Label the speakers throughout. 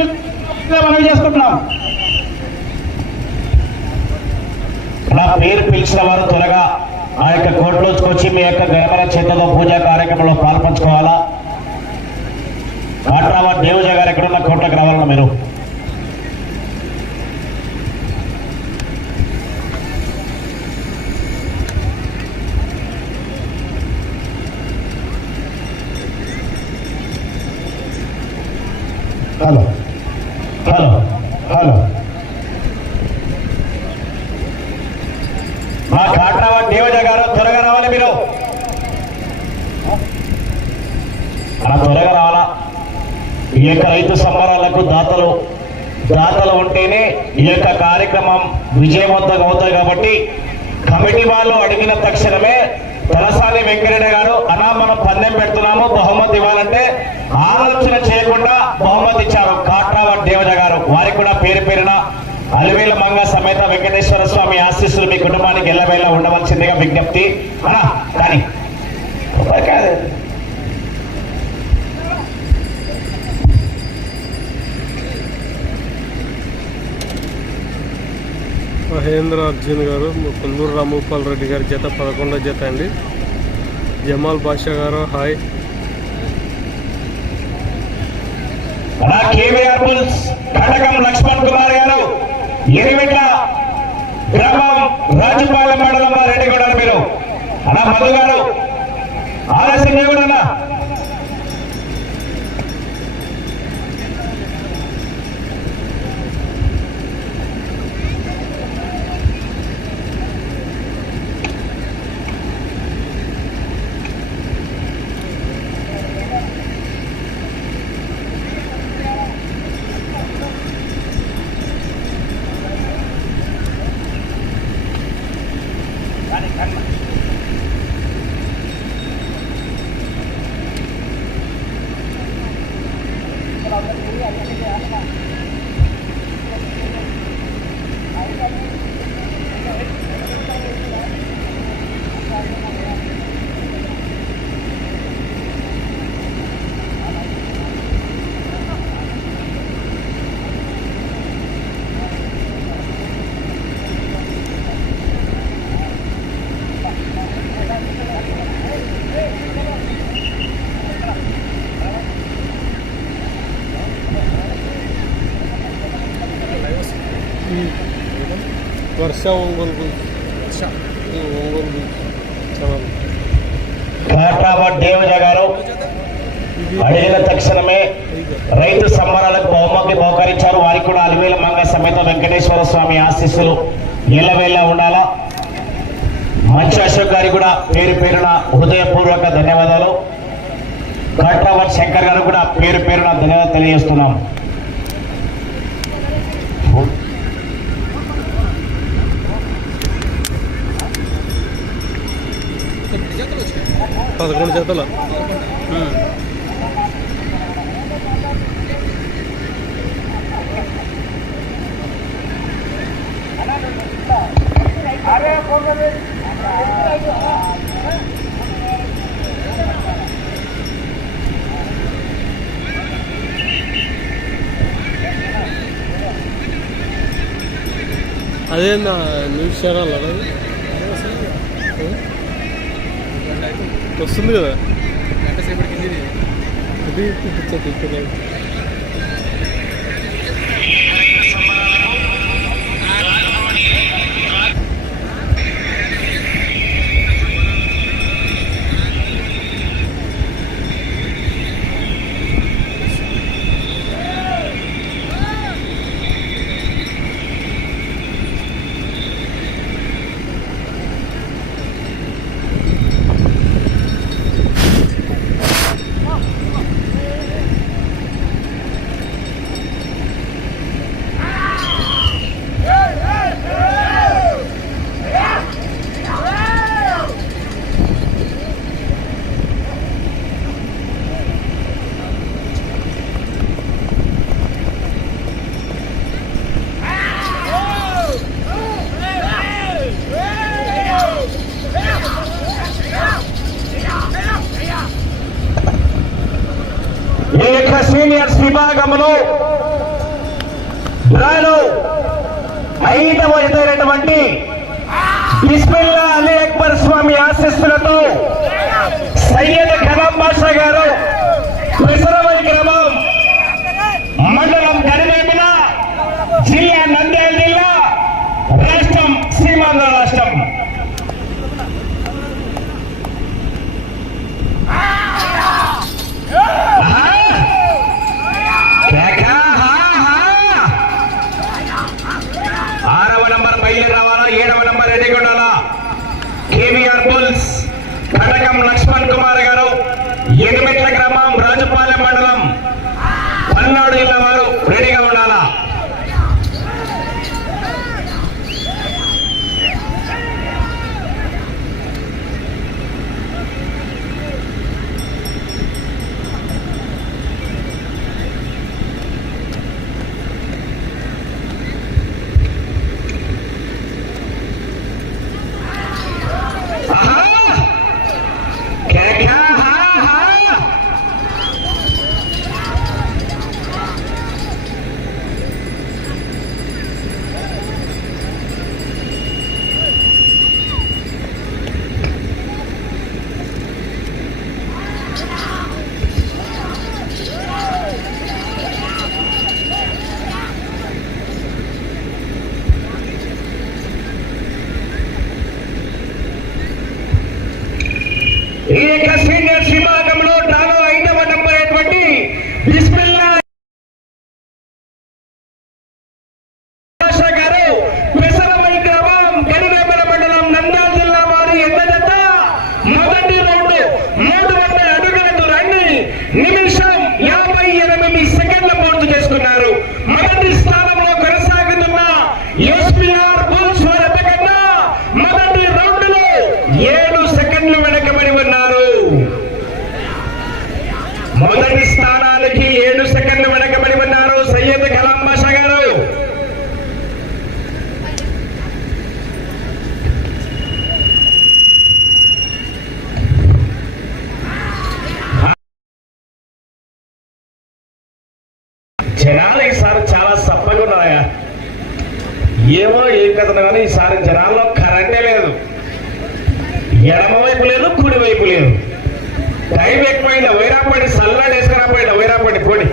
Speaker 1: మనవి చేసుకుంటున్నాం.
Speaker 2: నా పేరు పిలిచిన వారు త్వరగా ఆ యొక్క కోర్టులోకి వచ్చి మీ యొక్క గణపన చేతతో పూజా కార్యక్రమంలో పాల్పంచుకోవాలా కాట్రావా దేవుజ గారు ఎక్కడున్న కోర్టులకు రావాలన్నా మీరు
Speaker 1: హలో
Speaker 2: హలో
Speaker 1: హలో
Speaker 2: మా కాట్రావా దేవజ గారు త్వరగా రావాలి మీరు అలా త్వరగా రావాలా ఈ యొక్క రైతు సంబరాలకు దాతలు దాతలు ఉంటేనే ఈ యొక్క కార్యక్రమం విజయవంతంగా అవుతాయి కాబట్టి కమిటీ వాళ్ళు అడిగిన తక్షణమే తలసాని వెంకరెడ్డి గారు అనా మనం పందెం పెడుతున్నాము బహుమతి ఇవ్వాలంటే ఆలోచన చేయకుండా బహుమతి ఇచ్చారు. కాట్రావ దేవజ గారు వారికి కూడా పేరు పేరున అలివేల మంగ సమేత వెంకటేశ్వర స్వామి ఆశీస్సులు మీ కుటుంబానికి ఎల్లవేళ ఉండవలసిందిగా విజ్ఞప్తి. అనా కానీ
Speaker 3: మహేంద్ర అర్జున్ గారు కుందూరు రామగోపాల్ రెడ్డి గారి జత పదకొండో జత అండి. జమాల్ బాషా గారు హాయ్.
Speaker 2: అలా కేవీఆర్ లక్ష్మణ్ కుమార్ గారు ఎరిమిట్ల గ్రామం రాజుపాలెం మండలం రెడ్డి కూడా మీరు. అలా మధు గారు ఆలస్యం కూడా
Speaker 3: వర్ష పదకొండు జతలు అదేందా న్యూస్ ఛానల్
Speaker 2: मिळतं సీనియర్స్ విభాగంలో డ్రాలో ఐదవ ఎదురైనటువంటి బిస్మిల్లా అలీ అక్బర్ స్వామి ఆశీస్సులతో సయ్యద్ కలాం బాషా గారు విసరవై గ్రామం మండలం గడివేమిన జిల్లా నంద్యాల జిల్లా రాష్ట్రం సీమాంధ్ర రాష్ట్రం ఆహా! కేక! హా! హా! ఆరవ నంబర్ బయలు రావాలా ఏడవ నంబర్ రెడీగా ఉండాలా కేవీఆర్ బుల్స్ కటకం లక్ష్మణ్ కుమార్ గారు ఎనిమిట్ల గ్రామం రాజపాలెం మండలం పల్నాడు జిల్లా వారు రెడీగా ఉన్నారు ఈ యొక్క సీనియర్ విభాగంలో డ్రాలో ఐదవ నంబర్ అయినటువంటి బిస్మిల్లా భాషా గారు పెసరమై గ్రామం గడివేపల మండలం నంద్యాల జిల్లా వారి ఎన్నజత మొదటి రౌండ్ మూడు వందల అడుగుల దూరాన్ని నిమిషం యాభై ఎనిమిది సెకండ్ల పూర్తి చేసుకున్నారు మొదటి స్థానంలో కొనసాగుతున్న ఎస్పీఆర్ బుల్స్ వారి కన్నా మొదటి రౌండ్లో ఏడు సెకండ్లు వెనకబడి ఉన్నారు మొదటి స్థానానికి ఏడు సెకండ్లు వెనకబడి ఉన్నారు సయ్యద్ కలాం బాషా గారు జనాలు ఈసారి చాలా సప్పగా ఉన్నాయా ఏమో ఏం కానీ ఈసారి జనాల్లో కరెంటే లేదు. ఎడమ వైపు లేదు కుడి వైపు లేదు. టైం ఎక్కువైందా? వైరాపడి సల్లాడు వేసుకురాపోయిందా వైరాపడి పొడి.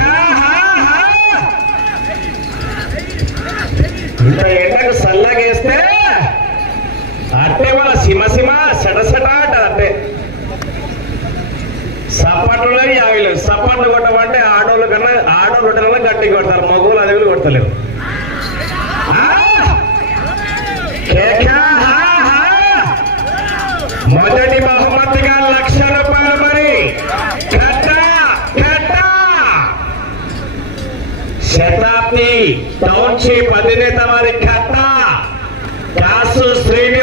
Speaker 2: హా! హా! ఇంత ఎండకు సల్లాగేస్తే అట్టే వాళ్ళ సిమ సిమ సట సట అంటారు అట్టే. సప్పట్లో యాభై లేవు సప్పట్లు కొట్టమంటే ఆడోళ్ళు కన్నా ఆడోళ్ళు కొట్టాలన్నా గట్టి కొడతారు. మగవాళ్ళు అది కూడా కొడతలేరు. మొదటి బహుమతిగా లక్ష రూపాయలు మరి. శతాబ్ది టౌన్షిప్ అధినేత వారి కట్ట. కాసు శ్రీనివాస్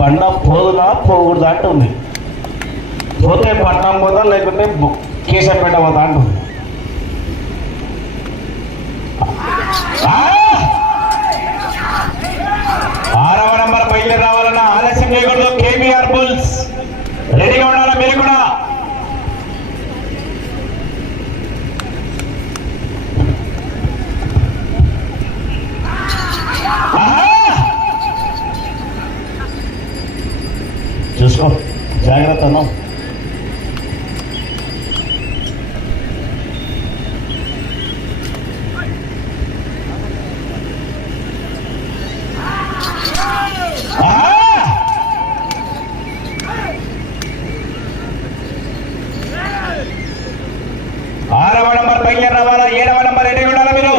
Speaker 2: బండ పోదునా పోకూడదా అంటుంది. పోతే పట్నం పోదా లేకుంటే కేసరిపేట కేశంపేట పోదా అంటుంది. ఆరవ నంబర్ బయలుదేరి రావాలన్న ఆలస్యం చేయకూడదు కేబీఆర్ బుల్స్. రెడీగా ఉండాలా మీరు కూడా? Ah! చూసుకో జాగ్రత్త అను. ఆరవ నంబర్ పైన రావాలా ఏడవ నంబర్ ఎటు ఉండాలా మీరు?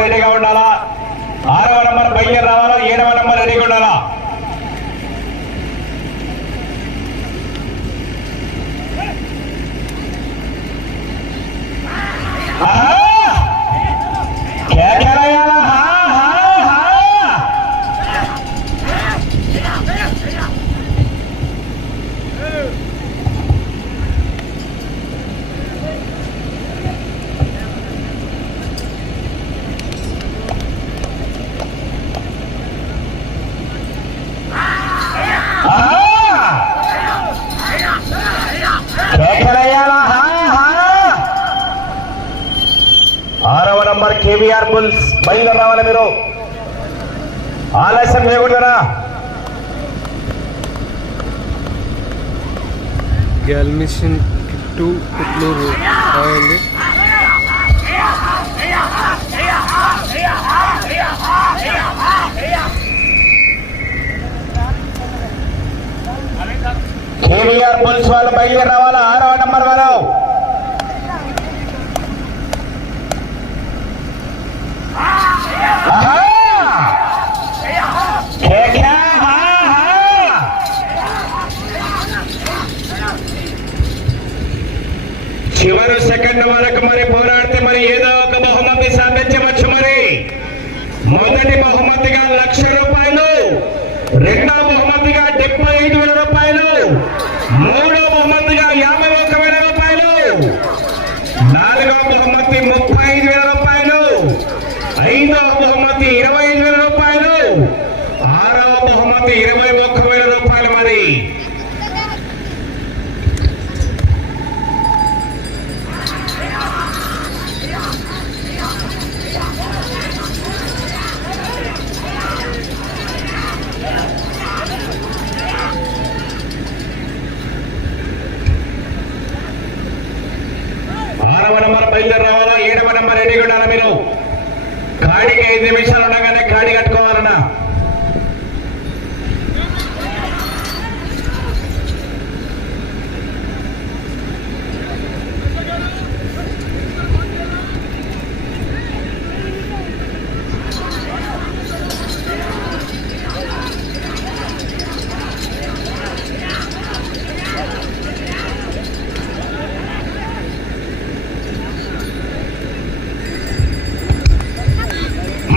Speaker 2: రెడీగా ఉండాలా ఆరవ నంబర్ బయలుదేరి రావాలా ఏడవ నంబర్ రెడీగా ఉండాలా ఆహా! కేకలేయాలా? హా, హా, హా! ఆహా! కేకలేయాలా? హా, హా! ఆరవ నంబర్ కేవీఆర్ బుల్స్ బయలుదేరి రావాలి మీరు. ఆలస్యం చేయకూడదురా.
Speaker 3: గ్యాల్మిషన్ కిట్టు అండి
Speaker 2: కేవీఆర్ బుల్స్ వాళ్ళు బయలుదేరి రావాలా? ఆరవ నంబర్ వాళ్ళు ఆహా! కేక, హా, హా! చివరి సెకండ్ వరకు మరి పోరాడితే మరి ఏదో ఒక బహుమతి సాధించవచ్చు మరి. మొదటి బహుమతిగా లక్ష రూపాయలు రెండవ బహుమతిగా డెబ్బై ఐదు వేల రూపాయలు మూడో బహుమతిగా యాభై ఒక్క వేల రూపాయలు నాలుగవ బహుమతి ముప్పై ఐదు వేల రూపాయలు ఐదవ బహుమతి ఇరవై ఐదు వేల రూపాయలు ఆరవ బహుమతి ఇరవై ఒక్క వేల రూపాయలు మరి ఆరవ నంబర్ బయలుదేరి రావాలా ఏడవ నంబర్ రెడీ ఉండాలా మీరు కాడికి ఐదు నిమిషాలు ఉండగానే కాడి కట్టుకోవాలన్నా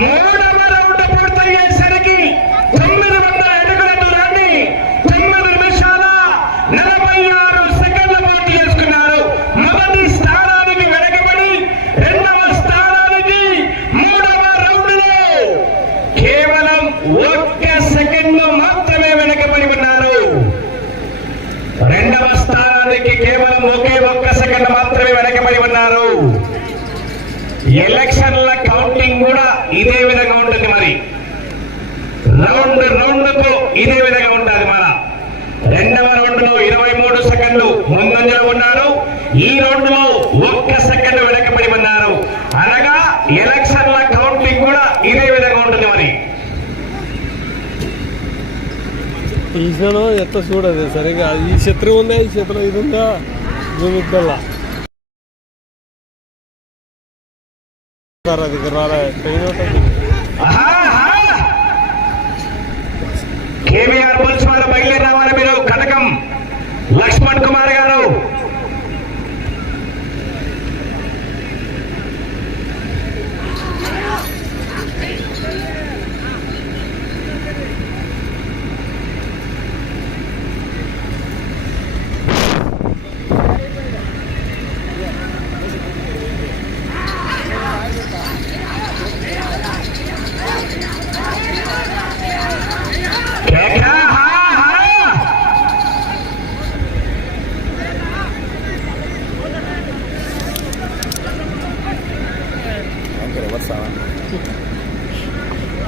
Speaker 2: మూడవ రౌండ్ పూర్తయ్యేసరికి తొమ్మిది వందల అడుగుల దూరాన్ని తొమ్మిది నిమిషాల నలభై ఆరు సెకండ్ల పూర్తి చేసుకున్నారు మొదటి స్థానానికి వెనకబడి రెండవ స్థానానికి మూడవ రౌండ్లో కేవలం ఒక్క సెకండ్లో మాత్రమే వెనకబడి ఉన్నారు రెండవ స్థానానికి కేవలం ఒకే ఒక్క సెకండ్ మాత్రమే వెనకబడి ఉన్నారు ఎలక్షన్ల కౌంటింగ్ కూడా ఇదే విధంగా ఉంటుంది మరి. రౌండ్ రౌండ్కు ఇదే విధంగా ఉంటుంది మన. రెండవ రౌండ్లో ఇరవై మూడు సెకండ్లు ముందంజలో ఉన్నారు. ఈ రౌండ్లో ఒక్క సెకండ్ వెనకబడి ఉన్నారు. అనగా ఎలక్షన్ల కౌంటింగ్ కూడా ఇదే విధంగా ఉంటుంది మరి.
Speaker 3: తీసాను ఎట్లా చూడదు సరిగా. ఈ శత్రువు ఉందా? ఈ శత్రువు ఇది ఉందా? భూమిద్దల్లా అది రాలే ట్రైన్ అవుతుంది
Speaker 2: కేవీఆర్ బుల్స్ వారు బయలుదేరి రావాలి మీరు కనకం లక్ష్మణ్ కుమార్ గారు కేక,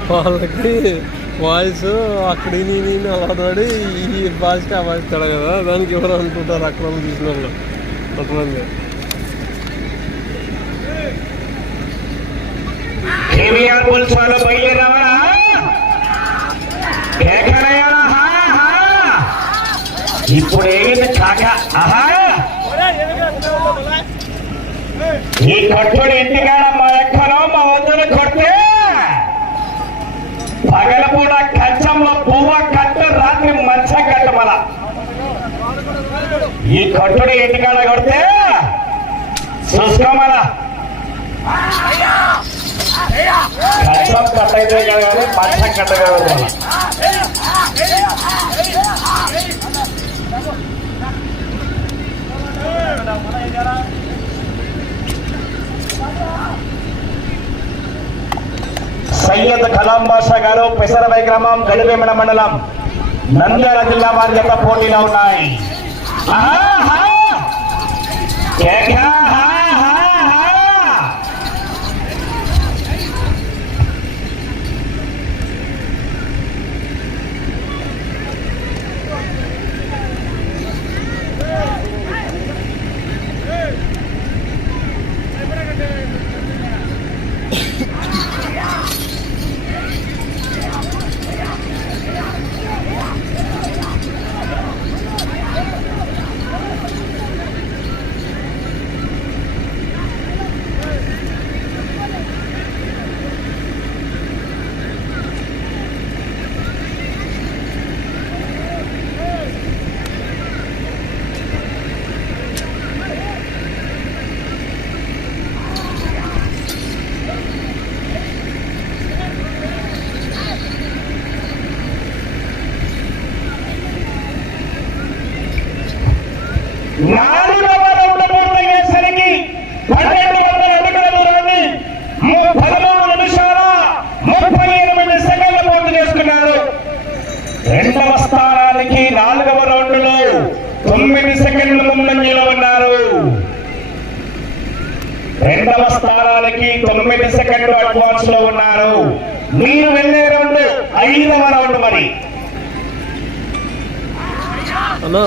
Speaker 2: హా,
Speaker 3: వాళ్ళకి వాయిస్ అక్కడ నేను అలాడి ఈ భాషకి ఆ భాష తేడా కదా దానికి ఎవరు అనుకుంటారు అక్కడ తీసిన వాళ్ళు? అట్లా
Speaker 2: కేవీఆర్ పులిస్ వాళ్ళు బయలుదేరావా ఇప్పుడు ఏంది కాక ఆహా. ఈ కట్టుడు ఎందుకన్నా మా యొక్క మా వద్దును కొడితే పగల కూడా కచ్చంలో పువ్వ కట్టు రాత్రి మంచం కట్టు మన ఈ కట్టుడు ఇంటికాడ కొడితే? చూసుకోమల కచ్చం కట్టయితే కదా కానీ మంచం కట్టగలదు మన సయ్యద్ కలాం బాషా గారు పెసరవై గ్రామం గడివేమన మండలం నంద్యాల జిల్లా వారి యొక్క పోటీలో ఉన్నాయి ఆహా! కేక! ఆహా! నాలుగవ రౌండ్ పూర్తయ్యేసరికి పన్నెండు వందల అడుగుల దూరాన్ని ము- పదమూడు నిమిషాల ముప్పై ఎనిమిది సెకండ్లు పూర్తి చేసుకున్నారు. రెండవ స్థానానికి నాలుగవ రౌండ్లో తొమ్మిది సెకండ్లు ముందంజలో ఉన్నారు రెండవ స్థానానికి తొమ్మిది సెకండ్లు అడ్వాన్స్లో ఉన్నారు. మీరు వెళ్ళే రౌండ్ ఐదవ రౌండ్ మరి.
Speaker 3: అన్నా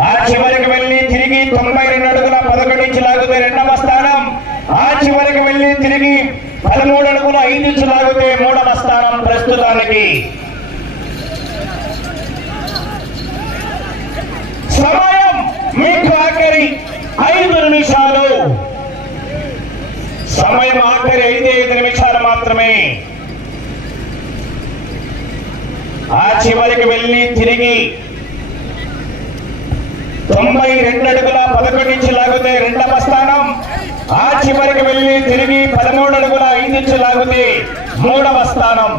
Speaker 2: ఆ చివరికి వెళ్ళి తిరిగి తొంభై రెండు అడుగుల పదకొండు ఇంచు లాగితే రెండవ స్థానం. ఆ చివరికి వెళ్ళి తిరిగి పదమూడు అడుగుల ఐదు ఇంచు లాగితే మూడవ స్థానం ప్రస్తుతానికి. సమయం మీకు ఆఖరి ఐదు నిమిషాలు. సమయం ఆఖరి ఐదు ఐదు నిమిషాలు మాత్రమే. ఆ చివరికి వెళ్ళి తిరిగి తొంభై రెండు అడుగుల పదకొండు ఇంచు లాగితే రెండవ స్థానం. ఆ చివరికి వెళ్ళి తిరిగి పదమూడు అడుగుల ఐదు ఇంచు లాగితే మూడవ స్థానం.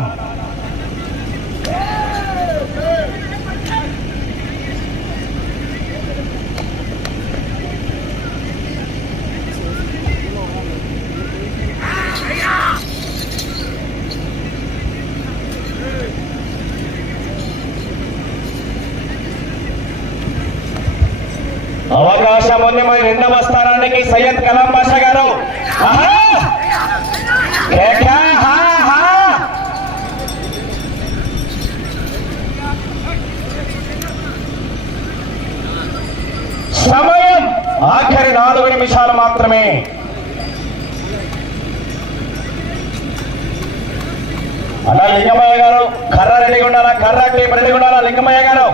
Speaker 2: అవకాశం ఉంది మరి రెండవ స్థానానికి సయ్యద్ కలాం భాష గారు. సమయం ఆఖరి నాలుగు నిమిషాలు మాత్రమే. అలా లింగమయ్య గారు కర్ర రెడీగా ఉండాలా కర్ర టీం రెడీగా ఉండాలా లింగమయ్య గారు.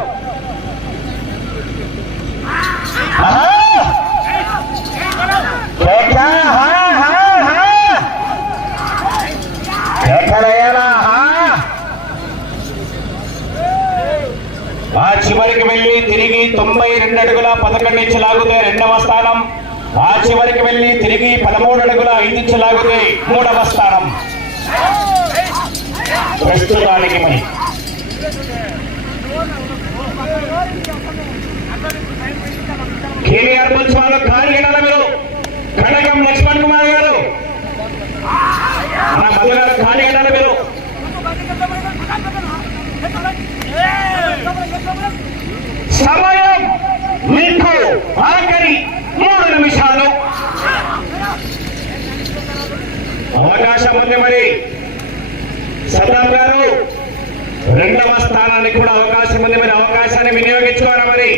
Speaker 2: ఆ చివరికి వెళ్ళి తిరిగి తొంభై రెండు అడుగుల పదకొండు ఇంచు లాగితే రెండవ స్థానం. ఆ చివరికి వెళ్ళి తిరిగి పదమూడు అడుగుల ఐదు ఇంచు లాగితే మూడవ స్థానం. ప్రస్తుతానికి మరి. కేవీఆర్ బుల్స్ వాళ్ళు ఖాళీ గంటల మీరు. కడగం లక్ష్మణ్ కుమార్ గారు. మన మధు గారు మీరు. సమయం మీకు ఆఖరి మూడు నిమిషాలు. అవకాశం ఉంది మరి. సద్దాం గారు రెండవ స్థానానికి కూడా అవకాశం ఉంది. మరి అవకాశాన్ని వినియోగించుకోవాలి మరి?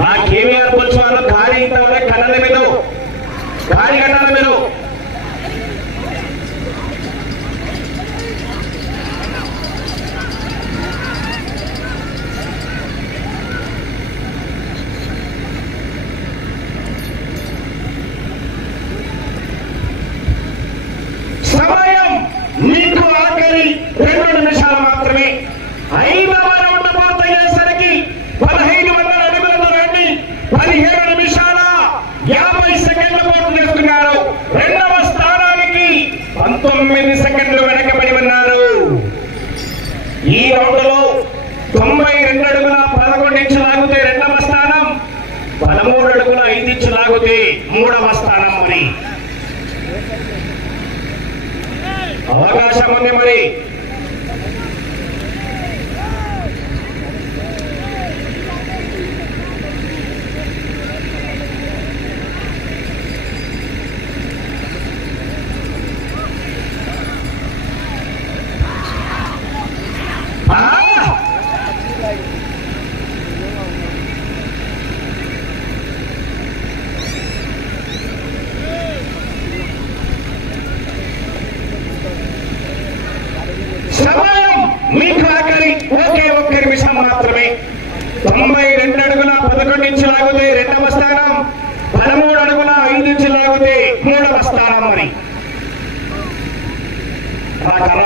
Speaker 2: ఆ కేవీఆర్ బుల్స్ వాళ్ళు ఖాళీ ఇంతవరకు కన్నల మీద. ఖాళీ కట్టాలి మీరు సమయం మీకు ఆఖరి రెండు నిమిషాలు మాత్రమే ఐదవ రౌండ్ పూర్తయ్యేసరికి పదహైదు వందల అడుగుల దూరాన్ని పదిహేడు నిమిషాల యాభై సెకండ్లు పూర్తి చేస్తున్నారు రెండవ స్థానానికి పంతొమ్మిది సెకండ్లు వెనకబడి ఉన్నారు ఈ రౌండ్లో తొంభై రెండు అడుగుల పదకొండు ఇంచు లాగితే రెండవ స్థానం పదమూడు అడుగుల ఐదు పోతే మూడవ స్థానం మరి. అవకాశం ఉంది మరి ఆ! సమయం మీకు ఆఖరి ఒకే ఒక్క నిమిషం మాత్రమే తొంభై రెండు అడుగుల పదకొండు ఇంచు లాగితే రెండవ స్థానం పదమూడు అడుగుల ఐదు ఇంచు లాగితే మూడవ స్థానం మరి రా కర్ర.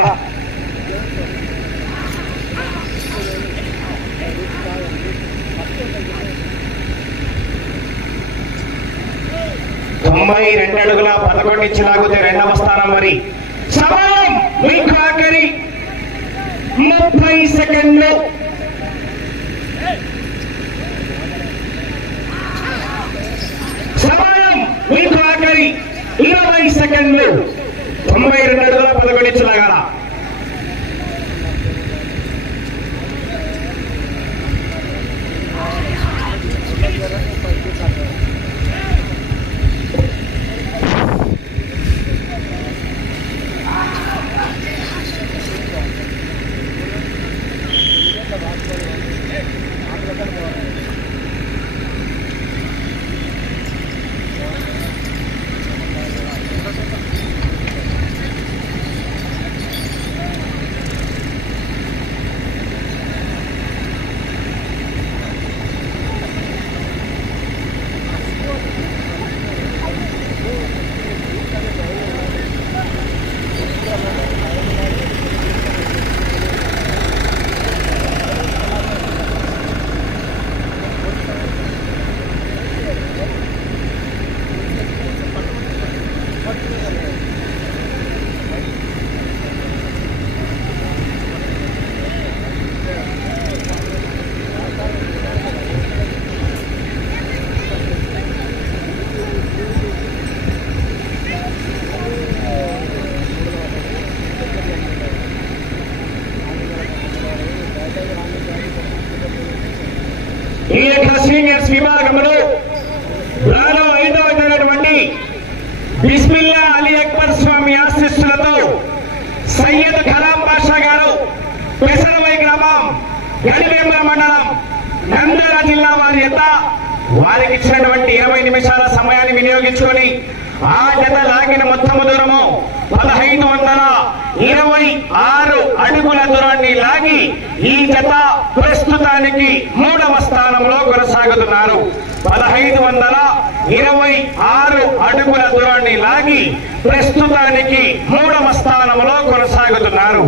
Speaker 2: తొంభై రెండు అడుగుల పదకొండు ఇచ్చి లాగితే రెండవ స్థానం మరి. సమయం మీకు ఆఖరి ముప్పై సెకండ్లు. సమయం మీకు ఆఖరి ఇరవై సెకండ్లు. తొంభై రెండు అడుగుల పదకొండు ఇచ్చి లాగాల. ఈ యొక్క సీనియర్స్ విభాగంలో రాలో తరగతి బిస్మిల్లా అలీ అక్బర్ స్వామి ఆశీస్సులతో సయ్యద్ ఖరాం పాషా గారు పెసరవై గ్రామం గడివేంద్ర మండలం నంద్యాల జిల్లా వారి యొక్క వారికి ఇచ్చినటువంటి ఇరవై నిమిషాల సమయాన్ని వినియోగించుకొని ఆ జత లాగిన మొత్తము దూరము పదహైదు వందల ఇరవై ఆరు అడుగుల దూరాన్ని లాగి ఈ జత ప్రస్తుతానికి మూడవ స్థానంలో కొనసాగుతున్నారు. పదహైదు వందల ఇరవై ఆరు అడుగుల దూరాన్ని లాగి ప్రస్తుతానికి మూడవ స్థానంలో కొనసాగుతున్నారు.